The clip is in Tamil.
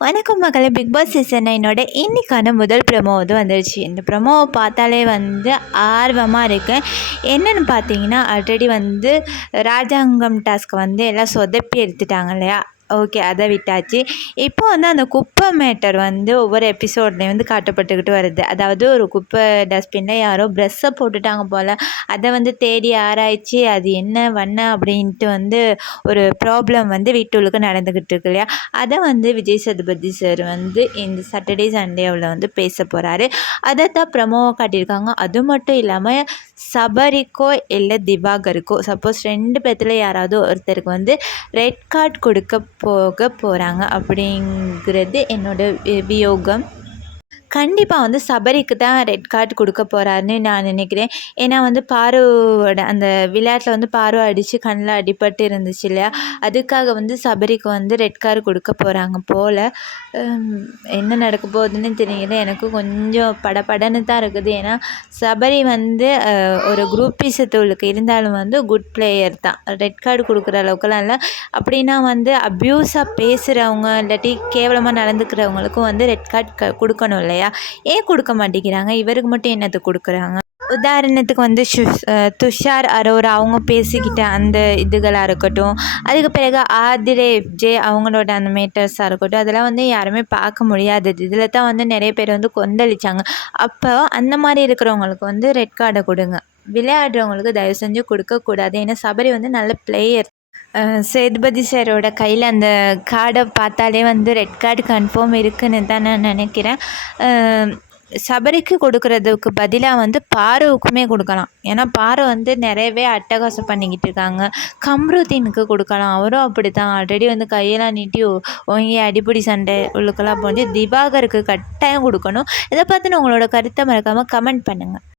வணக்கம் மகளே பிக் பாஸ் சீசன் நைனோட இன்றைக்கான முதல் ப்ரமோ வந்து வந்துருச்சு. இந்த ப்ரமோவை பார்த்தாலே வந்து ஆர்வமாக இருக்கேன் என்னென்னு பார்த்தீங்கன்னா ஆல்ரெடி வந்து ராஜாங்கம் டாஸ்க்கை வந்து எல்லாம் சொதப்பி எடுத்துட்டாங்க இல்லையா? ஓகே அதை விட்டாச்சு. இப்போ வந்து அந்த குப்பை மேட்டர் வந்து ஒவ்வொரு எபிசோட்லேயும் வந்து காட்டப்பட்டுக்கிட்டு வருது. அதாவது ஒரு குப்பை டஸ்ட்பினில் யாரோ ப்ரெஷ்ஷை போட்டுட்டாங்க போல். அதை வந்து தேடி ஆராய்ச்சி அது என்ன வண்ண அப்படின்ட்டு வந்து ஒரு ப்ராப்ளம் வந்து வீட்டுக்கு நடந்துக்கிட்டு இருக்கு இல்லையா? அதை வந்து விஜய் சதுபதி சார் வந்து இந்த சாட்டர்டே சண்டேவில் வந்து பேச போகிறாரு அதை தான் ப்ரமோவை காட்டியிருக்காங்க. அது மட்டும் இல்லாமல் சபரிக்கோ இல்லை திவாகருக்கோ சப்போஸ் ரெண்டு பேர்த்தில் யாராவது ஒருத்தருக்கு வந்து ரெட் கார்டு கொடுக்க போக போகிறாங்க அப்படிங்கிறது என்னோடய வியோகம். கண்டிப்பாக வந்து சபரிக்கு தான் ரெட் கார்டு கொடுக்க போகிறாருன்னு நான் நினைக்கிறேன். ஏன்னா வந்து பாருவோட அந்த விளையாட்டில் வந்து பாரு அடித்து கண்ணில் அடிபட்டு இருந்துச்சு இல்லையா? அதுக்காக வந்து சபரிக்கு வந்து ரெட் கார்டு கொடுக்க போகிறாங்க போல். என்ன நடக்க போகுதுன்னு தெரியல. எனக்கு கொஞ்சம் படப்படன்னு தான் இருக்குது. ஏன்னா சபரி வந்து ஒரு குரூப்பிசத்துகளுக்கு இருந்தாலும் வந்து குட் பிளேயர் தான். ரெட் கார்டு கொடுக்குற அளவுக்குலாம் இல்லை. அப்படின்னா வந்து அப்யூஸாக பேசுகிறவங்க இல்லாட்டி கேவலமாக நடந்துக்கிறவங்களுக்கும் வந்து ரெட் கார்டு க கொடுக்கணும் இல்லையா? ஏன் கொடுக்க மாட்டேங்கிறாங்க? இவருக்கு மட்டும் என்னத்தை கொடுக்குறாங்க? உதாரணத்துக்கு வந்து துஷார் அரோரா அவங்க பேசிக்கிட்ட அந்த இதுகளாக இருக்கட்டும் அதுக்கு பிறகு ஆதிரே ஜே அவங்களோட அந்த மேட்டர்ஸாக இருக்கட்டும் அதெல்லாம் வந்து யாருமே பார்க்க முடியாதது. இதில் தான் வந்து நிறைய பேர் வந்து கொந்தளிச்சாங்க. அப்போ அந்த மாதிரி இருக்கிறவங்களுக்கு வந்து ரெட் கார்டை கொடுங்க. விளையாடுறவங்களுக்கு தயவு செஞ்சு கொடுக்கக்கூடாது. ஏன்னா சபரி வந்து நல்ல பிளேயர் சேதுபதி சாரோட கையில் அந்த கார்டை பார்த்தாலே வந்து ரெட் கார்டு கன்ஃபார்ம் இருக்குதுன்னு தான் நான் நினைக்கிறேன். சபரிக்கு கொடுக்குறதுக்கு பதிலாக வந்து பாருவுக்குமே கொடுக்கலாம். ஏன்னா பாரு வந்து நிறையவே அட்டகாசம் பண்ணிக்கிட்டு இருக்காங்க. கம்ருதீனுக்கு கொடுக்கலாம். அவரும் அப்படி தான் ஆல்ரெடி வந்து கையெல்லாம் நீட்டி ஓங்கி அடிப்படி சண்டை உள்ளுக்கெல்லாம் போய் திவாகருக்கு கட்டாயம் கொடுக்கணும். இதை பார்த்து உங்களோட கருத்தை மறக்காமல் கமெண்ட் பண்ணுங்கள்